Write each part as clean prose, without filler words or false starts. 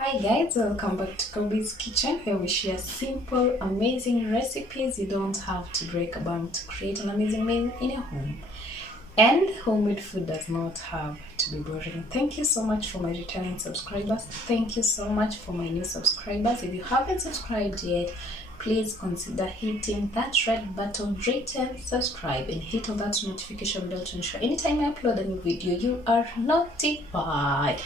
Hi guys, welcome back to Kobe's Kitchen, where we share simple, amazing recipes you don't have to break a bank to create an amazing meal in your home. And homemade food does not have to be boring. Thank you so much for my returning subscribers. Thank you so much for my new subscribers. If you haven't subscribed yet, please consider hitting that red button written subscribe and hit on that notification bell to ensure anytime I upload a new video, you are notified.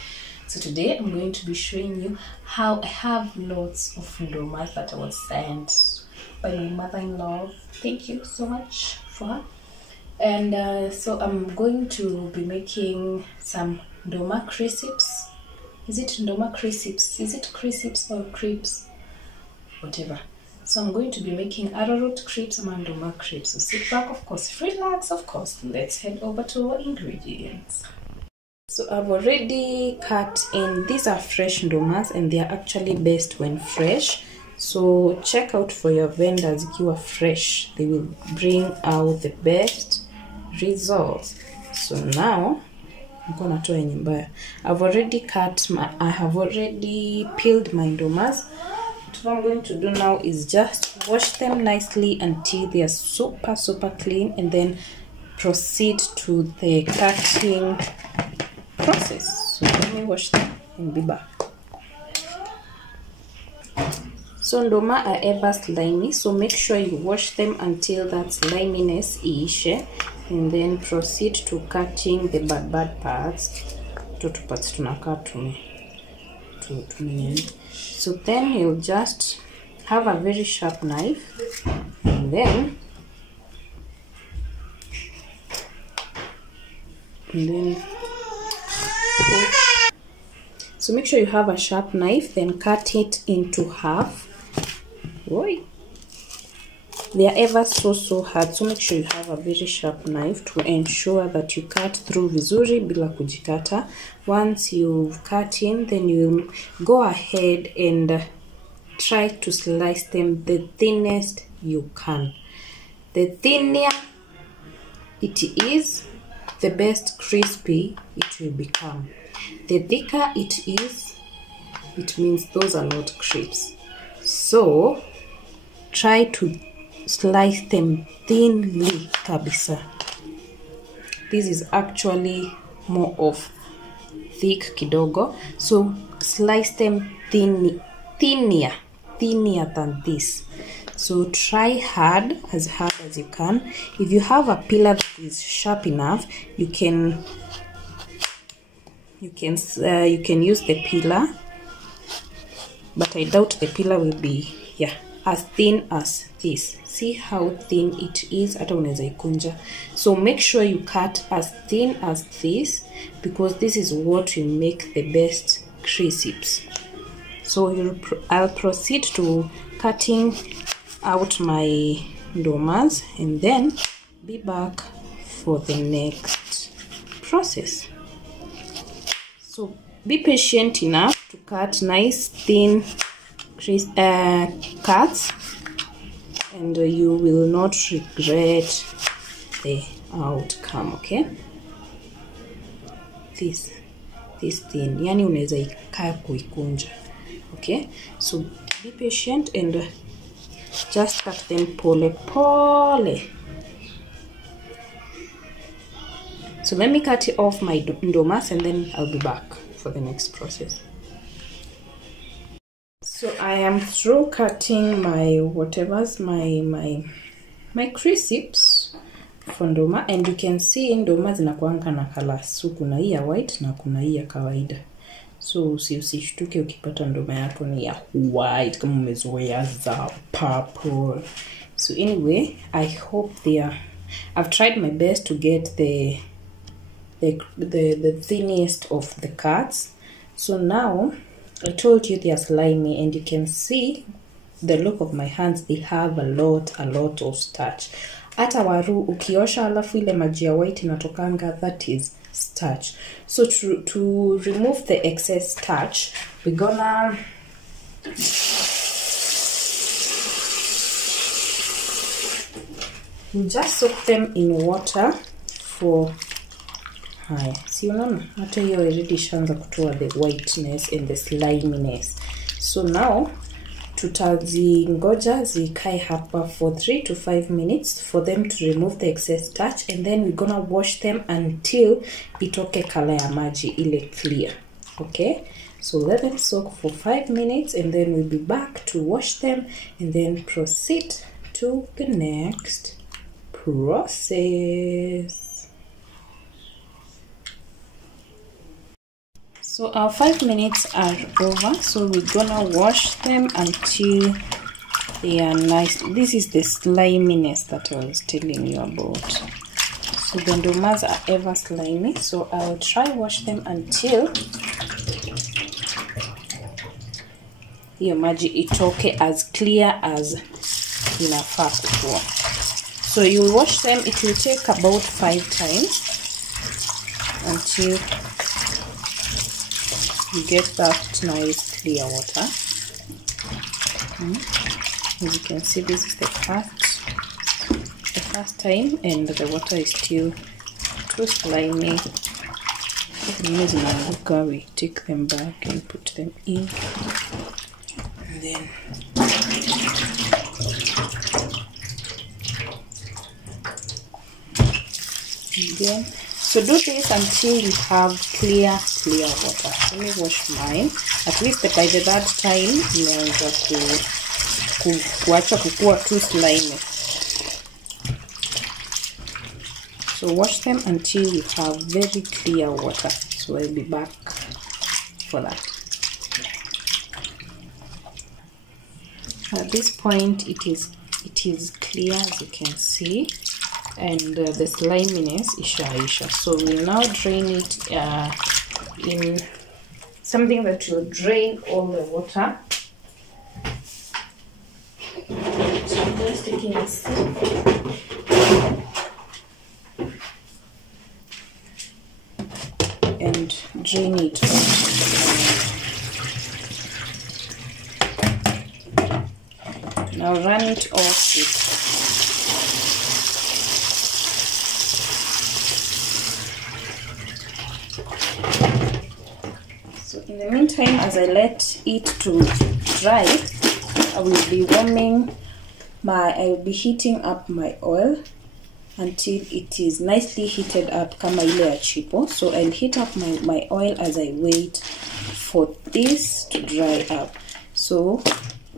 So today I'm going to be showing you how I have lots of nduma that I was sent by my mother-in-law. Thank you so much for her. And so I'm going to be making some nduma crisps. Is it nduma crisps? Is it crisps or crepes? Whatever. So I'm going to be making arrowroot crepes and nduma crepes. So sit back, of course, relax, of course. Let's head over to our ingredients. So I've already cut in. These are fresh ndumas and they are actually best when fresh. So check out for your vendors if you are fresh. They will bring out the best results. So now I'm gonna try nyumbaya. I've already peeled my ndumas. What I'm going to do now is just wash them nicely until they are super clean, and then proceed to the cutting process. So let me wash them and be back. So nduma are ever slimy, so make sure you wash them until that sliminess is, and then proceed to cutting the bad parts. So then you'll just have a very sharp knife, and then so make sure you have a sharp knife, then cut it into half. They are ever so hard, so make sure you have a very sharp knife to ensure that you cut through vizuri bila kujikata. Once you've cut in, then you go ahead and try to slice them the thinnest you can. The thinner it is, the best crispy it will become. The thicker it is, it means those are not crepes. So try to slice them thinly kabisa. This is actually more of thick kidogo, so slice them thinner than this. So try hard as you can. If you have a peeler that is sharp enough, you can use the peeler, but I doubt the peeler will be as thin as this. See how thin it is, ata unaweza ikunja. So make sure you cut as thin as this, because this is what will make the best crisps. So I'll proceed to cutting out my ndumas and then be back for the next process. So be patient enough to cut nice thin cuts, and you will not regret the outcome. Okay, this thin, yani unaweza ikaa kuikunja. Okay, so be patient and just cut them pole. So let me cut off my ndumas and then I'll be back for the next process. So I am through cutting my my crisps for nduma, and you can see nduma zinakuanga na colors. So kuna hii ya white na kuna hii ya kawaida. So usishtuke ukipata nduma yako ni ya white kama umezoea za purple. So anyway, I hope I've tried my best to get the thinnest of the cuts. So now I told you they are slimy, and you can see the look of my hands. They have a lot of starch. Hata waru ukiosha alafu ile maji ya white inatokanga, that is starch. So to remove the excess starch, we're gonna just soak them in water for Haya, si unaona hata hiyo already ishaanza kutoa the whiteness and the sliminess. So now tutazingoja zikae hapa for 3 to 5 minutes for them to remove the excess starch, and then we're gonna wash them until itoke color ya maji ile clear. Okay, so let them soak for 5 minutes and then we'll be back to wash them and then proceed to the next process. So our 5 minutes are over, so we're gonna wash them until they are nice. This is the sliminess that I was telling you about. So the ndumas are ever slimy, so I'll try wash them until hiyo maji itoke as clear as inafaa kuwa. So you wash them, it will take about 5 times until you get that nice clear water. As you can see, this is the first time, and the water is still too slimy. We take them back and put them in, and then so do this until you have clear water. Let me wash mine. At least by the third time imeanza kuacha kukua too slimy. So wash them until you have very clear water. So I'll be back for that. At this point it is clear, as you can see, and the sliminess isha. So we'll now drain it in something that will drain all the water. So I'm just taking a sip and drain it out. Now run it off with in the meantime, as I let it to dry, I will be heating up my oil until it is nicely heated up kama ile ya chipo. So I'll heat up my oil as I wait for this to dry up. So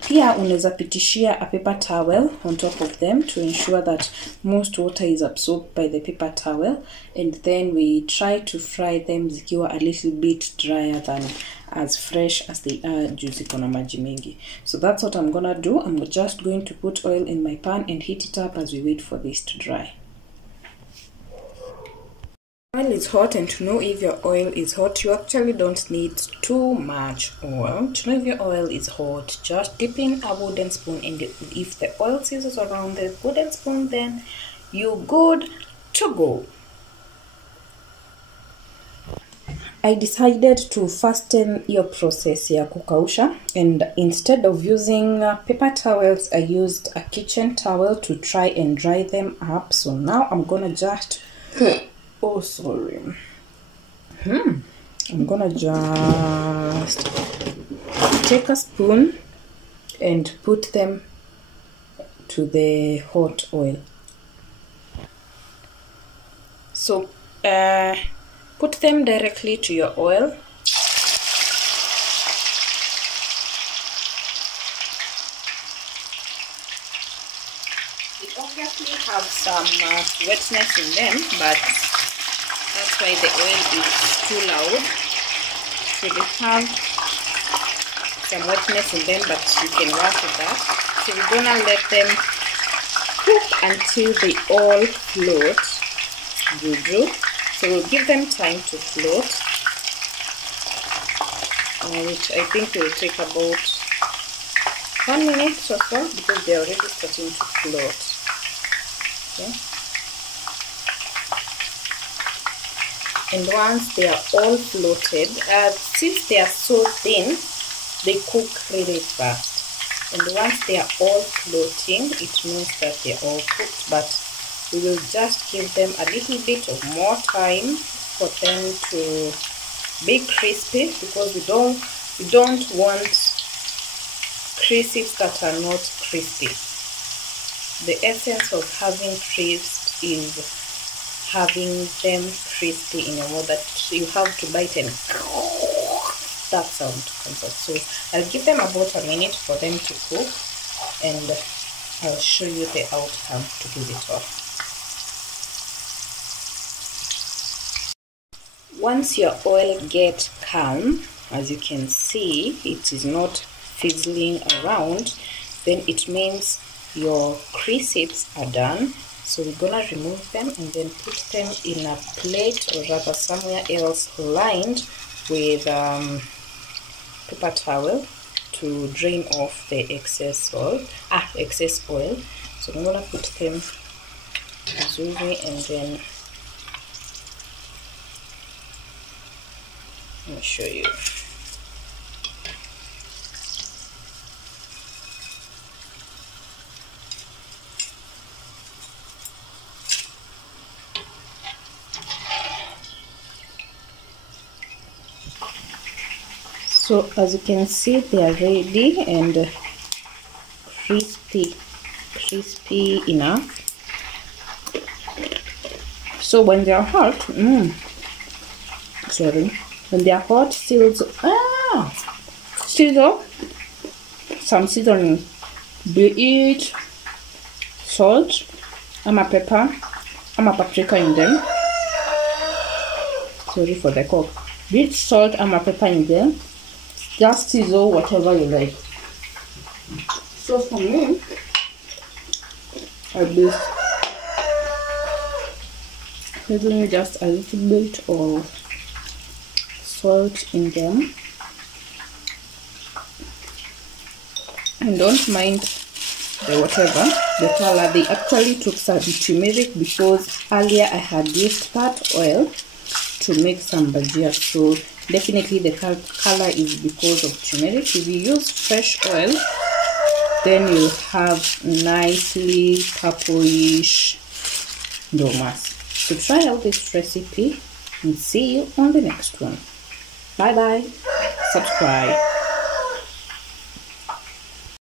pia unaweza pitishia a paper towel on top of them to ensure that most water is absorbed by the paper towel, and then we try to fry them zikiwa a little bit drier than as fresh as they are juu ziko na maji mengi. So that's what I'm gonna do. I'm just going to put oil in my pan and heat it up as we wait for this to dry. Oil is hot, and to know if your oil is hot, you actually don't need too much oil. To know if your oil is hot, just dip in a wooden spoon, and if the oil sizzles around the wooden spoon, then you're good to go. I decided to fasten your process ya kukausha, and instead of using paper towels, I used a kitchen towel to try and dry them up. So now I'm gonna just I'm gonna just take a spoon and put them to the hot oil. So put them directly to your oil. They obviously have some wetness in them, but that's why the oil is too loud. So they have some wetness in them, but you can work with that. So we're gonna let them cook until they all float. So we'll give them time to float, which I think will take about 1 minute or so, because they're already starting to float. Okay. And once they are all floated, since they are so thin, they cook really fast. And once they are all floating, it means that they're all cooked, but we will just give them a little bit of more time for them to be crispy, because we don't want crisps that are not crispy. The essence of having crisps is having them crispy in a way that you have to bite and that sound comes out. So I'll give them about a minute for them to cook, and I'll show you the outcome to give it off. Once your oil gets calm, as you can see, it is not fizzling around, then it means your crisps are done. So we're gonna remove them and then put them in a plate, or rather somewhere else lined with paper towel to drain off the excess oil. So I'm gonna put them vizuri, and then let me show you. So as you can see, they are ready and crispy enough. So when they are hot, when they are hot, sizzle some seasoning, be it salt, pepper, paprika in them. Sorry for the cook. Be it salt, pepper in them. Just sizzle whatever you like. So for me, I'll be sizzling just a little bit of salt in them, and don't mind the color. They actually took some turmeric, because earlier I had used that oil to make some bhajia, so definitely the color is because of turmeric. If you use fresh oil, then you'll have nicely purplish ndumas. So try out this recipe and see you on the next one. Bye bye. Subscribe.